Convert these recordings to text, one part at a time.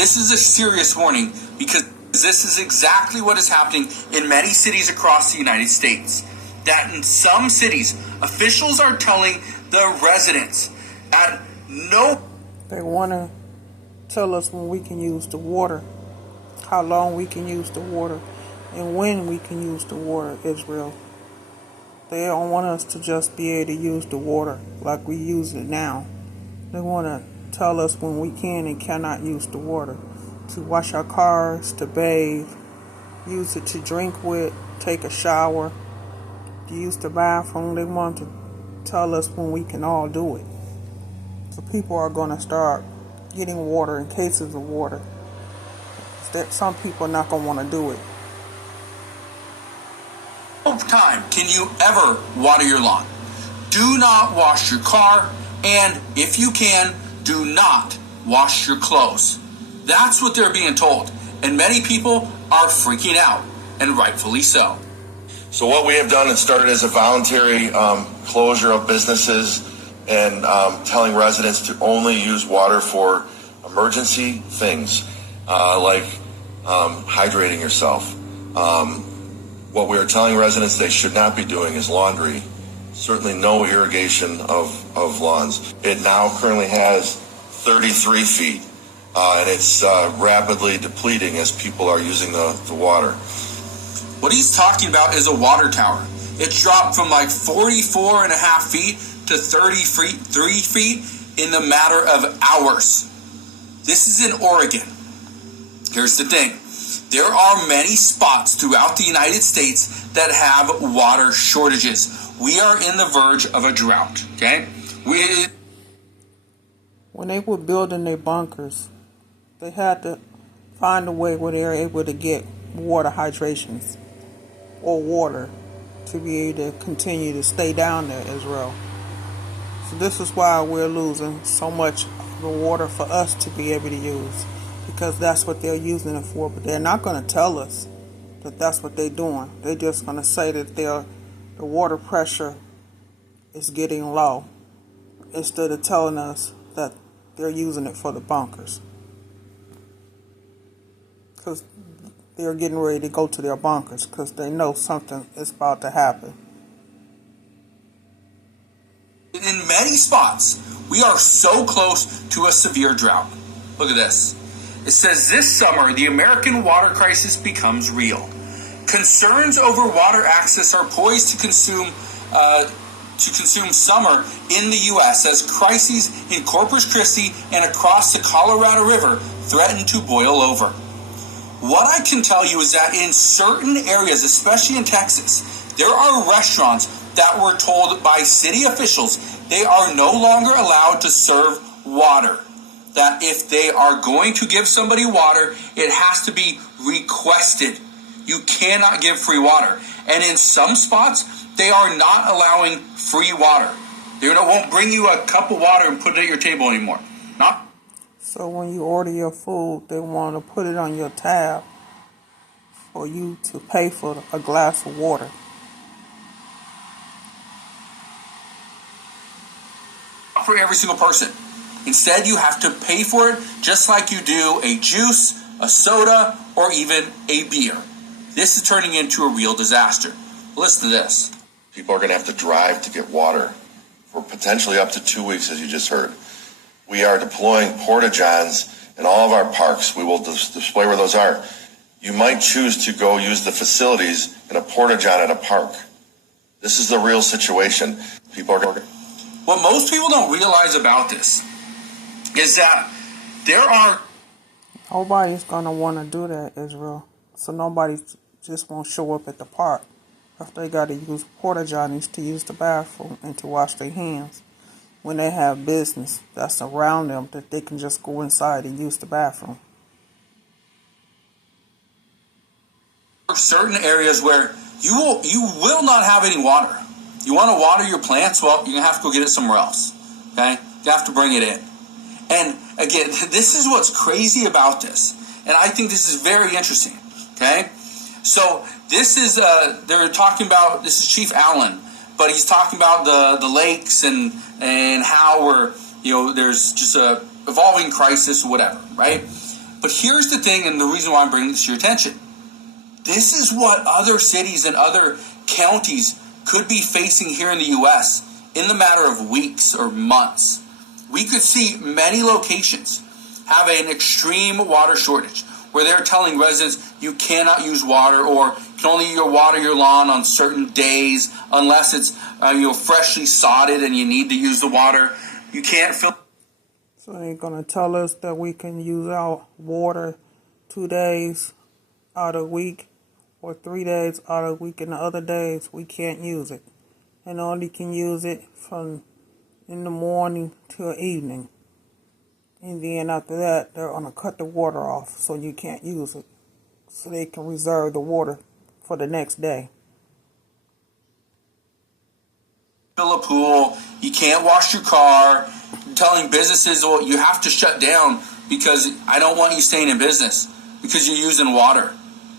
This is a serious warning because this is exactly what is happening in many cities across the United States. That in some cities, officials are telling the residents that they want to tell us when we can use the water, how long we can use the water, and when we can use the water, Israel. They don't want us to just be able to use the water like we use it now. They want to tell us when we can and cannot use the water. To wash our cars, to bathe, use it to drink with, take a shower, to use the bathroom. They want to tell us when we can all do it. So people are going to start getting water in cases of water. That some people are not going to want to do it. no time can you ever water your lawn. Do not wash your car, and if you can, do not wash your clothes. That's what they're being told, and many people are freaking out, and rightfully so. So what we have done is started as a voluntary closure of businesses and telling residents to only use water for emergency things like hydrating yourself. What we are telling residents they should not be doing is laundry. Certainly no irrigation of lawns. It now currently has 33 feet, and it's rapidly depleting as people are using the water. What he's talking about is a water tower. It dropped from like 44 and a half feet to 33 feet in the matter of hours. This is in Oregon. Here's the thing. There are many spots throughout the United States that have water shortages. We are in the verge of a drought, okay? When they were building their bunkers, they had to find a way where they were able to get water hydrations or water to be able to continue to stay down there, Israel. So this is why we're losing so much of the water for us to be able to use, because that's what they're using it for. But they're not going to tell us that that's what they're doing. They're just going to say that the water pressure is getting low instead of telling us that they're using it for the bunkers, because they're getting ready to go to their bunkers because they know something is about to happen. In many spots, we are so close to a severe drought. Look at this. It says this summer, the American water crisis becomes real. Concerns over water access are poised to consume summer in the U.S. as crises in Corpus Christi and across the Colorado River threaten to boil over. What I can tell you is that in certain areas, especially in Texas, there are restaurants that were told by city officials they are no longer allowed to serve water. That if they are going to give somebody water, it has to be requested. You cannot give free water. And in some spots, they are not allowing free water. They won't bring you a cup of water and put it at your table anymore. Not. So when you order your food, they want to put it on your tab for you to pay for a glass of water. For every single person. Instead, you have to pay for it just like you do a juice, a soda, or even a beer. This is turning into a real disaster. Listen to this. People are going to have to drive to get water for potentially up to 2 weeks, as you just heard. We are deploying porta-johns in all of our parks. We will display where those are. You might choose to go use the facilities in a porta-john at a park. This is the real situation. People are going to... What most people don't realize about this is that there are... Nobody's going to want to do that, Israel. So nobody just won't show up at the park if they got to use porta-johns to use the bathroom and to wash their hands when they have business that's around them that they can just go inside and use the bathroom. Certain areas where you will not have any water. You want to water your plants? Well, you're going to have to go get it somewhere else. Okay? You have to bring it in. And again, this is what's crazy about this. And I think this is very interesting. Okay? So this is, they're talking about, this is Chief Allen, but he's talking about the lakes and how we're, there's just a evolving crisis or whatever, right? But here's the thing, and the reason why I'm bringing this to your attention. This is what other cities and other counties could be facing here in the U.S. in the matter of weeks or months. We could see many locations have an extreme water shortage where they're telling residents you cannot use water, or you can only water your lawn on certain days unless it's freshly sodded and you need to use the water. You can't fill. So they're going to tell us that we can use our water 2 days out of the week or 3 days out of the week, and the other days we can't use it. And only can use it from in the morning till evening. And then after that, they're going to cut the water off so you can't use it. So they can reserve the water for the next day. Fill a pool, you can't wash your car, telling businesses, well, you have to shut down because I don't want you staying in business because you're using water.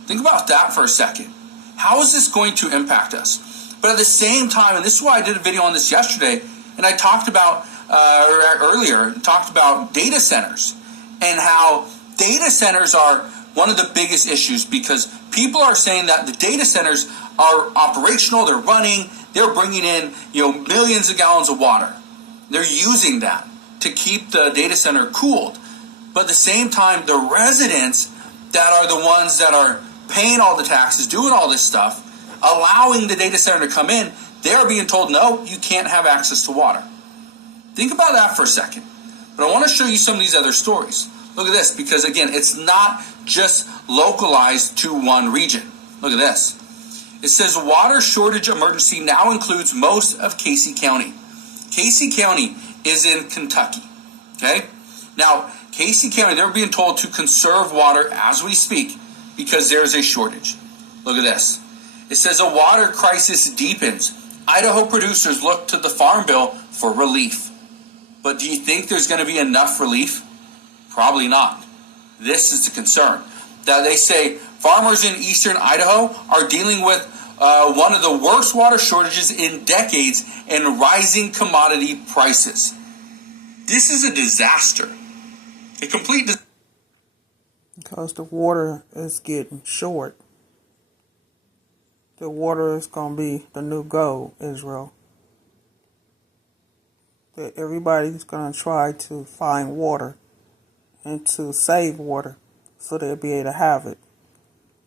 Think about that for a second. How is this going to impact us? But at the same time, and this is why I did a video on this yesterday, and I talked about talked about data centers and how data centers are one of the biggest issues, because people are saying that the data centers are operational, they're running, they're bringing in millions of gallons of water. They're using that to keep the data center cooled. But at the same time, the residents that are the ones that are paying all the taxes, doing all this stuff, allowing the data center to come in, they're being told, no, you can't have access to water. Think about that for a second. But I want to show you some of these other stories. Look at this, because again, it's not just localized to one region. Look at this. It says water shortage emergency now includes most of Casey County. Casey County is in Kentucky. Okay? Now, Casey County, they're being told to conserve water as we speak because there's a shortage. Look at this. It says a water crisis deepens. Idaho producers look to the Farm Bill for relief. But do you think there's going to be enough relief? Probably not. This is the concern. That they say farmers in eastern Idaho are dealing with one of the worst water shortages in decades and rising commodity prices. This is a disaster. A complete disaster. Because the water is getting short. The water is going to be the new gold, Israel. That everybody's going to try to find water and to save water so they'll be able to have it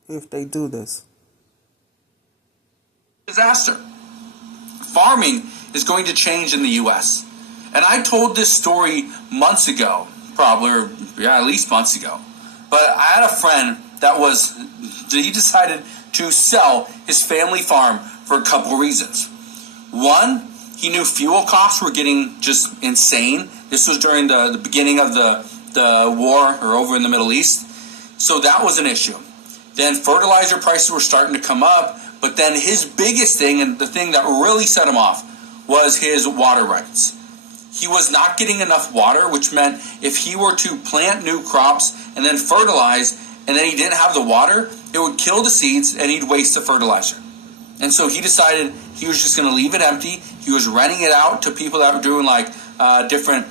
if they do this. Disaster. Farming is going to change in the U.S. And I told this story months ago, probably, or at least months ago. But I had a friend he decided to sell his family farm for a couple reasons. One, he knew fuel costs were getting just insane. This was during the beginning of the war, or over in the Middle East. So that was an issue. Then fertilizer prices were starting to come up. But then his biggest thing, and the thing that really set him off, was his water rights. He was not getting enough water, which meant if he were to plant new crops and then fertilize, and then he didn't have the water, it would kill the seeds and he'd waste the fertilizer. And so he decided he was just going to leave it empty. He was renting it out to people that were doing like different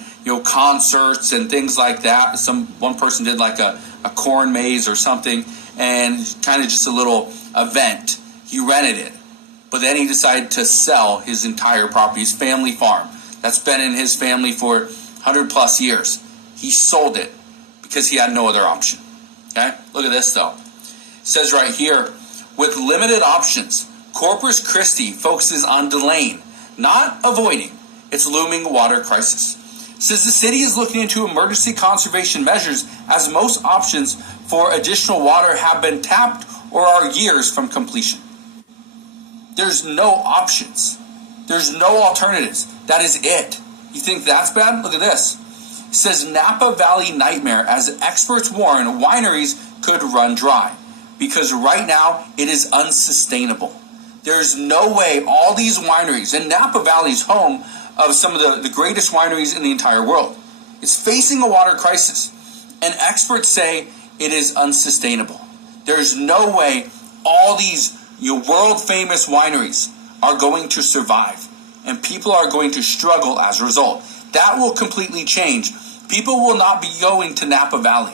concerts and things like that. One person did like a corn maze or something, and kind of just a little event. He rented it. But then he decided to sell his entire property, his family farm. That's been in his family for 100 plus years. He sold it because he had no other option. Okay? Look at this though. It says right here, with limited options, Corpus Christi focuses on delaying, not avoiding, its looming water crisis. It says the city is looking into emergency conservation measures as most options for additional water have been tapped or are years from completion. There's no options. There's no alternatives. That is it. You think that's bad? Look at this. It says Napa Valley nightmare as experts warn wineries could run dry because right now it is unsustainable. There's no way all these wineries, and Napa Valley is home of some of the greatest wineries in the entire world. It's facing a water crisis, and experts say it is unsustainable. There's no way all these world famous wineries are going to survive, and people are going to struggle as a result. That will completely change. People will not be going to Napa Valley.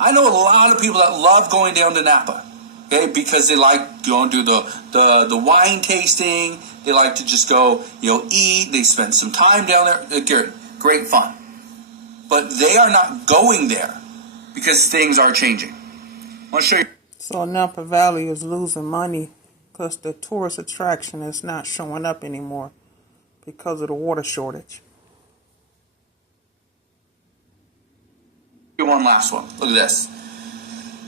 I know a lot of people that love going down to Napa, okay, because they like going to do the wine tasting. They like to just go, eat. They spend some time down there. Great fun. But they are not going there because things are changing. I want to show you. So Napa Valley is losing money because the tourist attraction is not showing up anymore because of the water shortage. One last one. Look at this.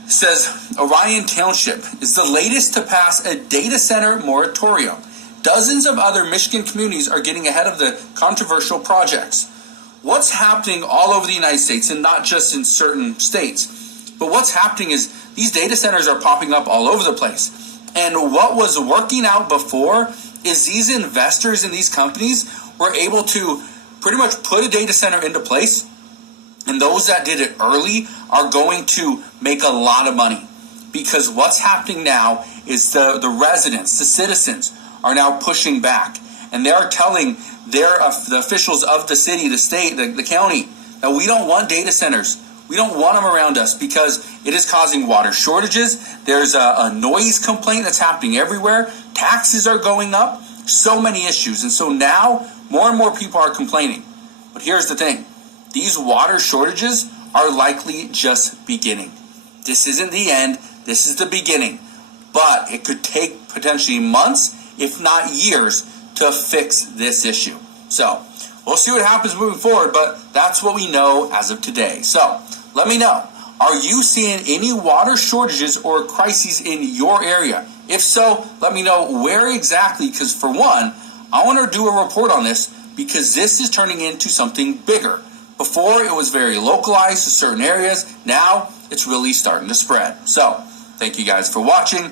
It says Orion Township is the latest to pass a data center moratorium. Dozens of other Michigan communities are getting ahead of the controversial projects. What's happening all over the United States, and not just in certain states, but what's happening is these data centers are popping up all over the place. And what was working out before is these investors in these companies were able to pretty much put a data center into place. And those that did it early are going to make a lot of money, because what's happening now is the residents, the citizens, are now pushing back, and they are telling the officials of the city, the state, the county, that we don't want data centers. We don't want them around us because it is causing water shortages. There's a noise complaint that's happening everywhere. Taxes are going up. So many issues, and so now more and more people are complaining. But here's the thing. These water shortages are likely just beginning. This isn't the end. This is the beginning. But it could take potentially months, if not years, to fix this issue. So we'll see what happens moving forward, but that's what we know as of today. So let me know. Are you seeing any water shortages or crises in your area? If so, let me know where exactly, because for one, I want to do a report on this because this is turning into something bigger. Before, it was very localized to certain areas. Now, it's really starting to spread. So, thank you guys for watching.